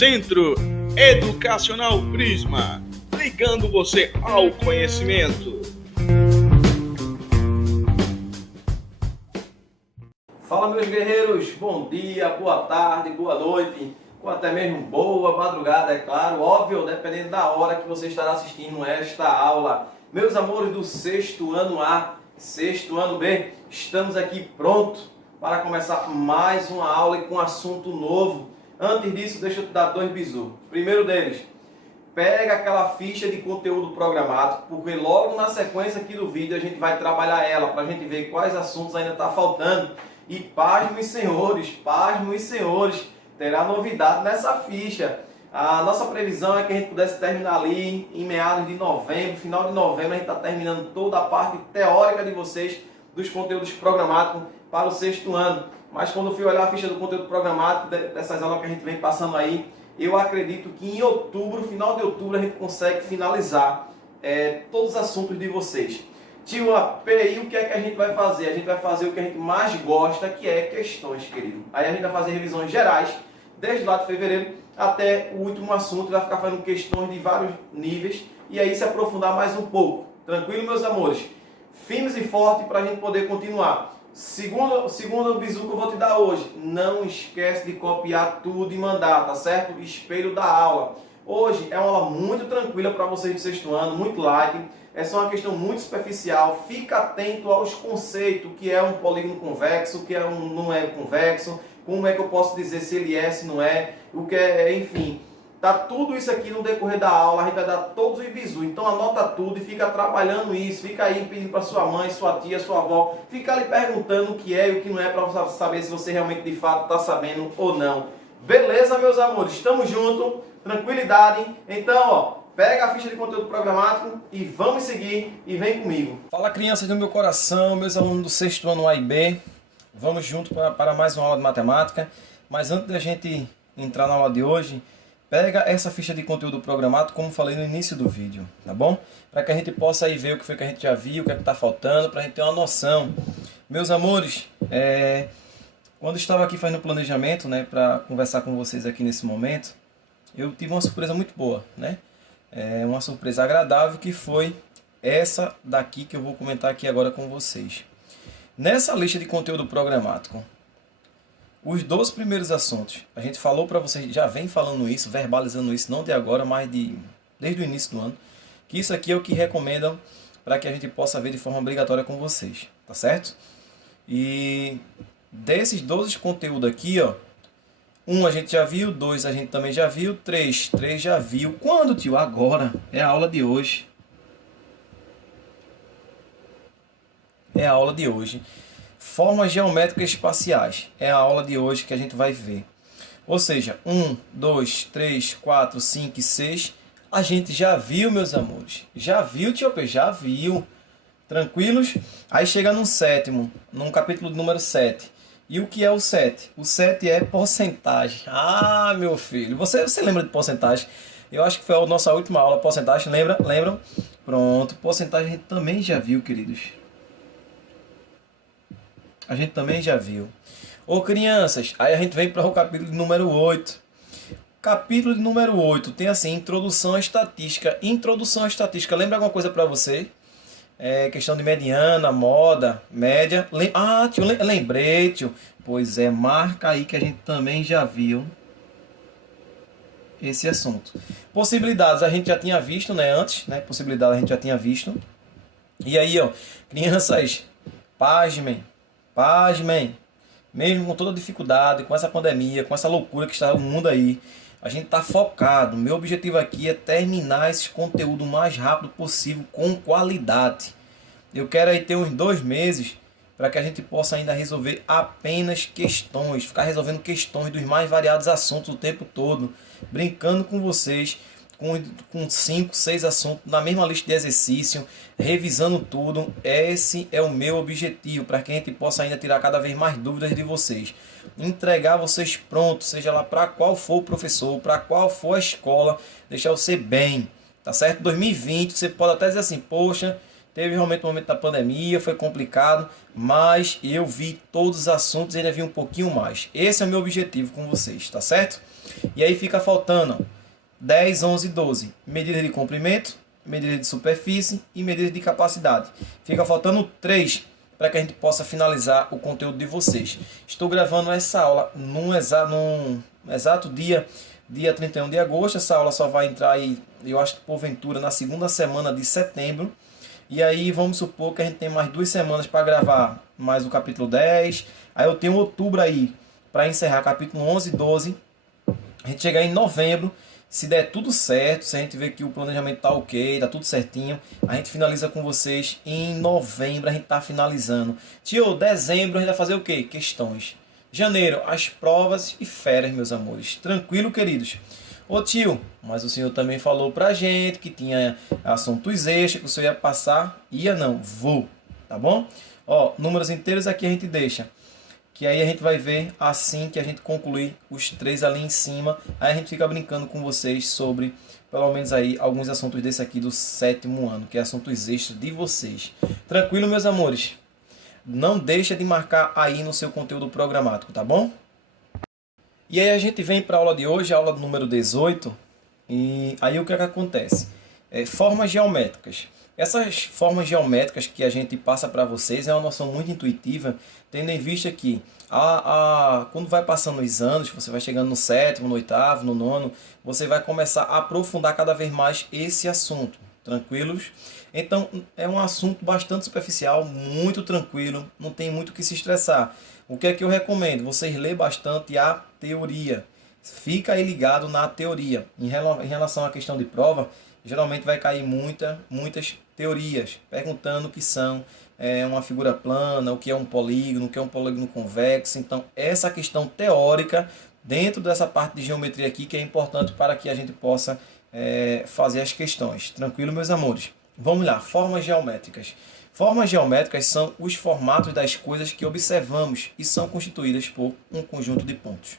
Centro Educacional Prisma, ligando você ao conhecimento. Fala, meus guerreiros, bom dia, boa tarde, boa noite, ou até mesmo boa madrugada, é claro, óbvio, dependendo da hora que você estará assistindo esta aula. Meus amores do sexto ano A, sexto ano B, estamos aqui prontos para começar mais uma aula e com um assunto novo. Antes disso, deixa eu te dar dois bisus. Primeiro deles, pega aquela ficha de conteúdo programático, porque logo na sequência aqui do vídeo a gente vai trabalhar ela, para a gente ver quais assuntos ainda está faltando. E pasmem, senhores, terá novidade nessa ficha. A nossa previsão é que a gente pudesse terminar ali em meados de novembro, final de novembro, a gente está terminando toda a parte teórica de vocês dos conteúdos programáticos para o sexto ano. Mas quando eu fui olhar a ficha do conteúdo programático, dessas aulas que a gente vem passando aí, eu acredito que em outubro, final de outubro, a gente consegue finalizar todos os assuntos de vocês. Tio AP, o que é que a gente vai fazer? A gente vai fazer o que a gente mais gosta, que é questões, querido. Aí a gente vai fazer revisões gerais, desde lá de fevereiro até o último assunto, vai ficar fazendo questões de vários níveis e aí se aprofundar mais um pouco. Tranquilo, meus amores? Firmes e fortes para a gente poder continuar. Segundo bizu que eu vou te dar hoje, não esquece de copiar tudo e mandar, tá certo? Espelho da aula. Hoje é uma aula muito tranquila para vocês do sexto ano, muito light. É só uma questão muito superficial. Fica atento aos conceitos, o que é um polígono convexo, o que é não é convexo, como é que eu posso dizer se ele é, se não é, o que é, enfim. Tá tudo isso aqui no decorrer da aula, a gente vai dar todos os bizus. Então anota tudo e fica trabalhando isso. Fica aí pedindo para sua mãe, sua tia, sua avó. Fica ali perguntando o que é e o que não é para saber se você realmente de fato está sabendo ou não. Beleza, meus amores? Estamos juntos. Tranquilidade. Então, ó, pega a ficha de conteúdo programático e vamos seguir e vem comigo. Fala, crianças do meu coração, meus alunos do sexto ano A e B. Vamos junto para mais uma aula de matemática. Mas antes da gente entrar na aula de hoje, pega essa ficha de conteúdo programático, como falei no início do vídeo, tá bom? Para que a gente possa aí ver o que foi que a gente já viu, o que é que está faltando, para a gente ter uma noção. Meus amores, quando estava aqui fazendo o planejamento, né, para conversar com vocês aqui nesse momento, eu tive uma surpresa muito boa, né? Uma surpresa agradável, que foi essa daqui que eu vou comentar aqui agora com vocês. Nessa lista de conteúdo programático, os 12 primeiros assuntos, a gente falou para vocês, já vem falando isso, verbalizando isso, não de agora, mas desde o início do ano, que isso aqui é o que recomendam para que a gente possa ver de forma obrigatória com vocês, tá certo? E desses 12 conteúdos aqui, ó, 1 a gente já viu, 2 a gente também já viu, 3 já viu. Quando, tio? Agora, é a aula de hoje. É a aula de hoje. Formas geométricas espaciais. É a aula de hoje que a gente vai ver. Ou seja, 1, 2, 3, 4, 5 e 6. A gente já viu, meus amores. Já viu, tio P? Já viu. Tranquilos? Aí chega no sétimo, num capítulo número 7. E o que é o 7? O 7 é porcentagem. Ah, meu filho. Você lembra de porcentagem? Eu acho que foi a nossa última aula, porcentagem. Lembram? Pronto. Porcentagem a gente também já viu, queridos. A gente também já viu. Ô, crianças, aí a gente vem para o capítulo número 8. Capítulo número 8 tem assim, introdução à estatística. Introdução à estatística, lembra alguma coisa para você? Questão de mediana, moda, média. Tio, lembrei, tio. Pois é, marca aí que a gente também já viu esse assunto. Possibilidades, a gente já tinha visto, né, antes, né? Possibilidades a gente já tinha visto. E aí, ó, crianças, pasmem. Mesmo com toda a dificuldade, com essa pandemia, com essa loucura que está o mundo aí, a gente está focado. Meu objetivo aqui é terminar esse conteúdo o mais rápido possível, com qualidade. Eu quero aí ter uns 2 meses para que a gente possa ainda resolver apenas questões, ficar resolvendo questões dos mais variados assuntos o tempo todo, brincando com vocês, com 5, 6 assuntos na mesma lista de exercício, revisando tudo. Esse é o meu objetivo, para que a gente possa ainda tirar cada vez mais dúvidas de vocês. Entregar vocês prontos, seja lá para qual for o professor, para qual for a escola, deixar você bem, tá certo? 2020, você pode até dizer assim, poxa, teve realmente um momento da pandemia, foi complicado, mas eu vi todos os assuntos e ainda vi um pouquinho mais. Esse é o meu objetivo com vocês, tá certo? E aí fica faltando 10, 11, 12. Medidas de comprimento, medidas de superfície e medidas de capacidade. Fica faltando 3 para que a gente possa finalizar o conteúdo de vocês. Estou gravando essa aula num exato dia 31 de agosto. Essa aula só vai entrar aí, eu acho que porventura, na segunda semana de setembro. E aí vamos supor que a gente tem mais 2 semanas para gravar mais o capítulo 10. Aí eu tenho outubro aí para encerrar capítulo 11 e 12. A gente chegar em novembro, se der tudo certo, se a gente ver que o planejamento tá ok, tá tudo certinho, a gente finaliza com vocês em novembro, a gente tá finalizando. Tio, dezembro a gente vai fazer o quê? Questões. Janeiro, as provas e férias, meus amores. Tranquilo, queridos? Ô tio, mas o senhor também falou pra gente que tinha assuntos extras, que o senhor ia passar. Ia não, vou, tá bom? Ó, números inteiros aqui a gente deixa. Que aí a gente vai ver assim que a gente concluir os 3 ali em cima. Aí a gente fica brincando com vocês sobre, pelo menos aí, alguns assuntos desse aqui do 7º ano, que é assuntos extras de vocês. Tranquilo, meus amores? Não deixa de marcar aí no seu conteúdo programático, tá bom? E aí a gente vem para a aula de hoje, a aula número 18. E aí o que é que acontece? Formas geométricas. Essas formas geométricas que a gente passa para vocês é uma noção muito intuitiva, tendo em vista que quando vai passando os anos, você vai chegando no 7º, no 8º, no 9º, você vai começar a aprofundar cada vez mais esse assunto. Tranquilos? Então é um assunto bastante superficial, muito tranquilo, não tem muito o que se estressar. O que é que eu recomendo? Vocês lêem bastante a teoria. Fica aí ligado na teoria. Em relação à questão de prova, geralmente vai cair muitas teorias, perguntando o que são uma figura plana, o que é um polígono convexo. Então, essa questão teórica, dentro dessa parte de geometria aqui, que é importante para que a gente possa fazer as questões. Tranquilo, meus amores? Vamos lá, formas geométricas. Formas geométricas são os formatos das coisas que observamos e são constituídas por um conjunto de pontos.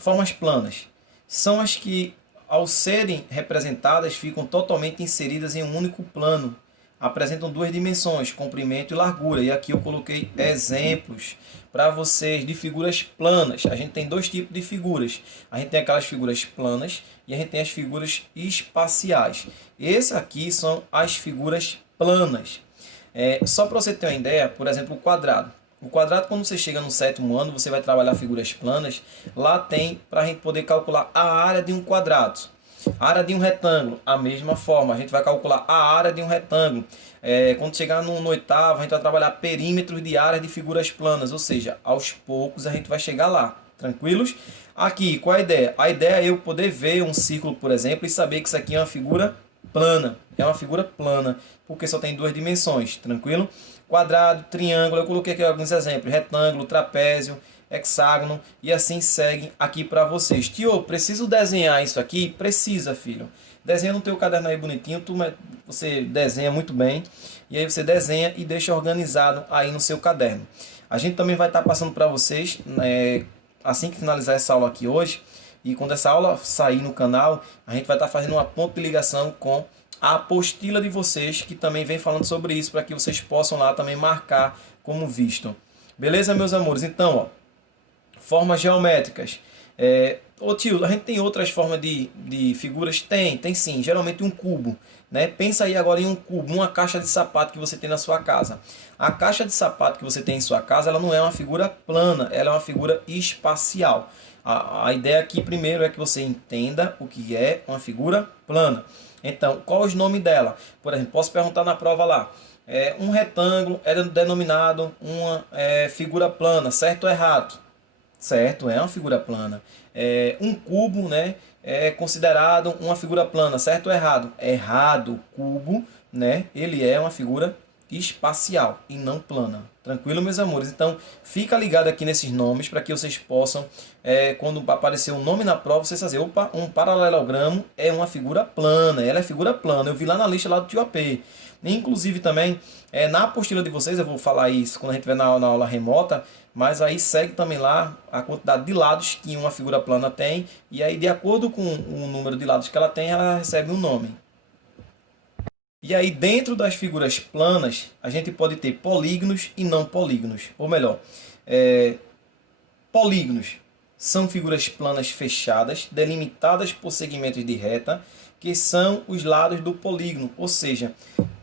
Formas planas são as que, ao serem representadas, ficam totalmente inseridas em um único plano. Apresentam 2 dimensões, comprimento e largura. E aqui eu coloquei exemplos para vocês de figuras planas. A gente tem 2 tipos de figuras. A gente tem aquelas figuras planas e a gente tem as figuras espaciais. Essas aqui são as figuras planas. Só para você ter uma ideia, por exemplo, o quadrado. O quadrado, quando você chega no 7º ano, você vai trabalhar figuras planas. Lá tem para a gente poder calcular a área de um quadrado. A área de um retângulo, a mesma forma. A gente vai calcular a área de um retângulo. Quando chegar no 8º, a gente vai trabalhar perímetros de áreas de figuras planas. Ou seja, aos poucos a gente vai chegar lá. Tranquilos? Aqui, qual é a ideia? A ideia é eu poder ver um círculo, por exemplo, e saber que isso aqui é uma figura plana. É uma figura plana, porque só tem 2 dimensões. Tranquilo? Quadrado, triângulo, eu coloquei aqui alguns exemplos. Retângulo, trapézio, hexágono e assim segue aqui para vocês. Tio, preciso desenhar isso aqui? Precisa, filho. Desenha no teu caderno aí bonitinho, você desenha muito bem e aí você desenha e deixa organizado aí no seu caderno. A gente também vai estar passando para vocês, assim que finalizar essa aula aqui hoje, e quando essa aula sair no canal, a gente vai estar fazendo uma ponte de ligação com a apostila de vocês, que também vem falando sobre isso, para que vocês possam lá também marcar como visto. Beleza, meus amores? Então, ó, formas geométricas. Ô tio, a gente tem outras formas de figuras? Tem sim. Geralmente um cubo. Né? Pensa aí agora em um cubo, uma caixa de sapato que você tem na sua casa. A caixa de sapato que você tem em sua casa, ela não é uma figura plana, ela é uma figura espacial. A ideia aqui primeiro é que você entenda o que é uma figura plana. Então, qual é o nome dela? Por exemplo, posso perguntar na prova lá. Um retângulo é denominado uma figura plana, certo ou errado? Certo, é uma figura plana. Um cubo, né, é considerado uma figura plana, certo ou errado? Errado, cubo, né, ele é uma figura espacial e não plana. Tranquilo, meus amores? Então, fica ligado aqui nesses nomes para que vocês possam, quando aparecer o nome na prova, vocês fazer, opa, um paralelogramo é uma figura plana, ela é figura plana. Eu vi lá na lista lá do tio AP. Inclusive também, na apostila de vocês, eu vou falar isso quando a gente estiver na aula remota, mas aí segue também lá a quantidade de lados que uma figura plana tem, e aí de acordo com o número de lados que ela tem, ela recebe um nome. E aí dentro das figuras planas, a gente pode ter polígonos e não polígonos, ou melhor, polígonos. são figuras planas fechadas, delimitadas por segmentos de reta, que são os lados do polígono. Ou seja,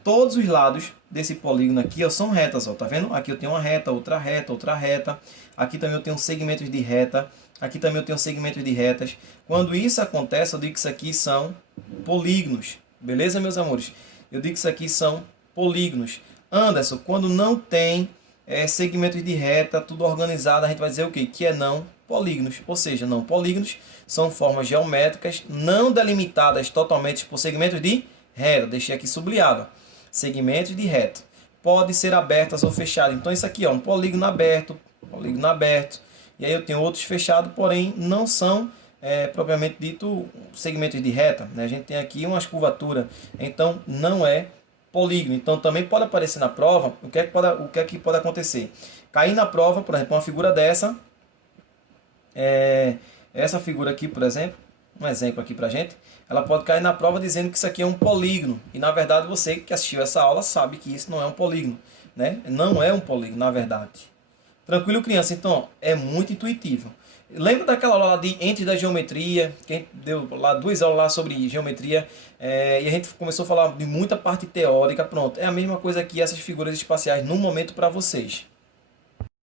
todos os lados desse polígono aqui ó, são retas. Ó, tá vendo? Aqui eu tenho uma reta, outra reta, outra reta. Aqui também eu tenho segmentos de reta. Aqui também eu tenho segmentos de retas. Quando isso acontece, eu digo que isso aqui são polígonos. Beleza, meus amores? Eu digo que isso aqui são polígonos. Anderson, quando não tem segmentos de reta, tudo organizado, a gente vai dizer o quê? Que é não polígonos. Ou seja, não polígonos são formas geométricas não delimitadas totalmente por segmentos de reta. Deixei aqui sublinhado. Segmentos de reta. Pode ser abertas ou fechadas. Então isso aqui é um polígono aberto, polígono aberto. E aí eu tenho outros fechados, porém não são propriamente dito segmentos de reta. Né? A gente tem aqui umas curvaturas, então não é polígono. Então também pode aparecer na prova, o que é que pode acontecer? Cair na prova, por exemplo, uma figura dessa, essa figura aqui, por exemplo, um exemplo aqui pra gente, ela pode cair na prova dizendo que isso aqui é um polígono. E na verdade você que assistiu essa aula sabe que isso não é um polígono. Né? Não é um polígono, na verdade. Tranquilo, criança? Então, é muito intuitivo. Lembra daquela aula lá de entes da geometria, que a gente deu lá 2 aulas lá sobre geometria, e a gente começou a falar de muita parte teórica. Pronto, é a mesma coisa aqui, essas figuras espaciais no momento para vocês.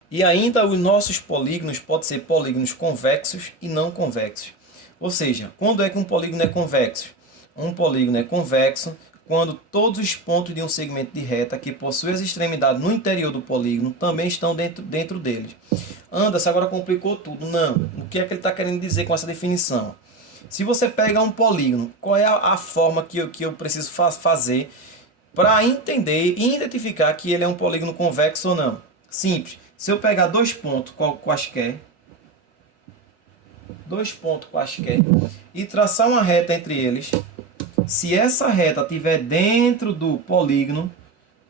E ainda os nossos polígonos podem ser polígonos convexos e não convexos. Ou seja, quando é que um polígono é convexo? Um polígono é convexo quando todos os pontos de um segmento de reta que possui as extremidades no interior do polígono também estão dentro dele. Anderson, agora complicou tudo. Não. O que é que ele está querendo dizer com essa definição? Se você pega um polígono, qual é a forma que eu preciso fazer para entender e identificar que ele é um polígono convexo ou não? Simples. Se eu pegar dois pontos quaisquer, e traçar uma reta entre eles, se essa reta estiver dentro do polígono,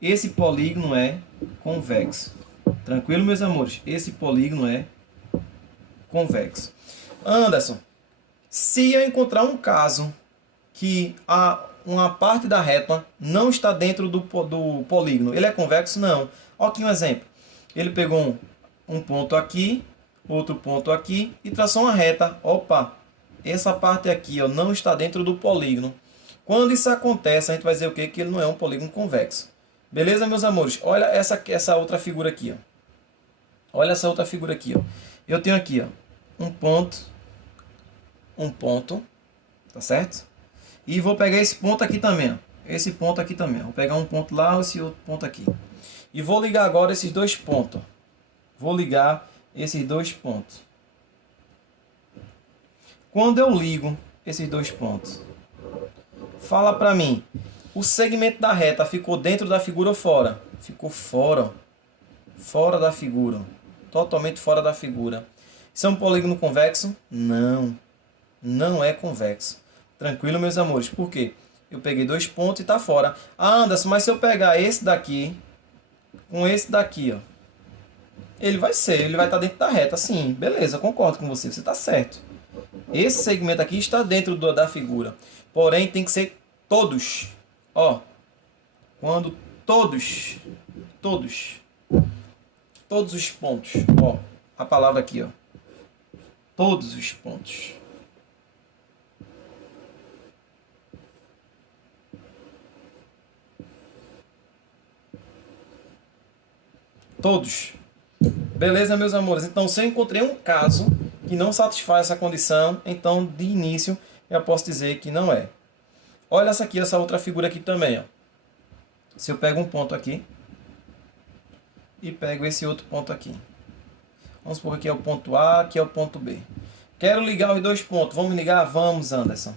esse polígono é convexo. Tranquilo, meus amores? Esse polígono é convexo. Anderson, se eu encontrar um caso que uma parte da reta não está dentro do polígono, ele é convexo? Não. Olha aqui um exemplo. Ele pegou um ponto aqui, outro ponto aqui e traçou uma reta. Opa, essa parte aqui ó, não está dentro do polígono. Quando isso acontece, a gente vai dizer o quê? Que ele não é um polígono convexo. Beleza, meus amores? Olha essa outra figura aqui. Ó. Olha essa outra figura aqui. Ó. Eu tenho aqui ó, um ponto, tá certo? E vou pegar esse ponto aqui também. Ó. Esse ponto aqui também. Vou pegar um ponto lá, esse outro ponto aqui. E vou ligar agora esses dois pontos. Vou ligar esses dois pontos. Quando eu ligo esses dois pontos, fala para mim, o segmento da reta ficou dentro da figura ou fora? Ficou fora. Fora da figura. Totalmente fora da figura. Isso é um polígono convexo? Não. Não é convexo. Tranquilo, meus amores. Por quê? Eu peguei dois pontos e está fora. Ah, Anderson, mas se eu pegar esse daqui com esse daqui, ó, ele vai estar dentro da reta. Sim, beleza, concordo com você. Você está certo. Esse segmento aqui está dentro da figura. Porém, tem que ser todos. Ó, quando todos os pontos, ó, a palavra aqui, ó, todos os pontos. Todos. Beleza, meus amores? Então, se eu encontrei um caso que não satisfaz essa condição, então, de início, eu posso dizer que não é. Olha essa outra figura aqui também. Ó. Se eu pego um ponto aqui e pego esse outro ponto aqui. Vamos supor que aqui é o ponto A, aqui é o ponto B. Quero ligar os dois pontos. Vamos ligar? Vamos, Anderson.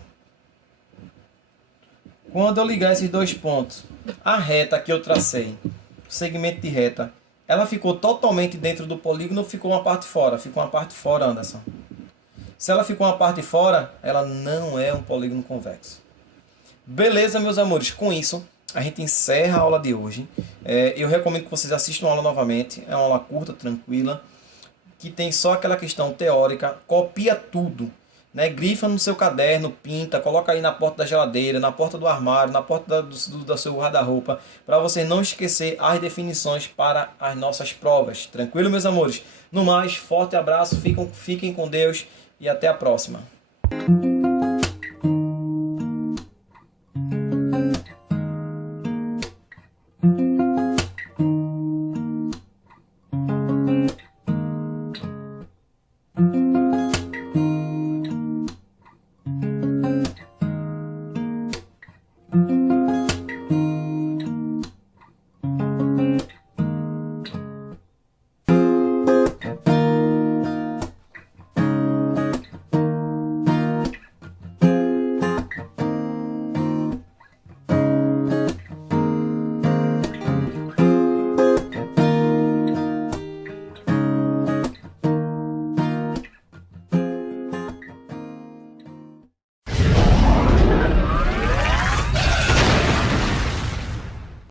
Quando eu ligar esses dois pontos, a reta que eu tracei, o segmento de reta, ela ficou totalmente dentro do polígono ou ficou uma parte fora? Ficou uma parte fora, Anderson. Se ela ficou uma parte fora, ela não é um polígono convexo. Beleza, meus amores? Com isso, a gente encerra a aula de hoje. Eu recomendo que vocês assistam a aula novamente. É uma aula curta, tranquila, que tem só aquela questão teórica. Copia tudo. né? Grifa no seu caderno, pinta, coloca aí na porta da geladeira, na porta do armário, na porta da seu guarda-roupa, para você não esquecer as definições para as nossas provas. Tranquilo, meus amores? No mais, forte abraço, fiquem com Deus e até a próxima.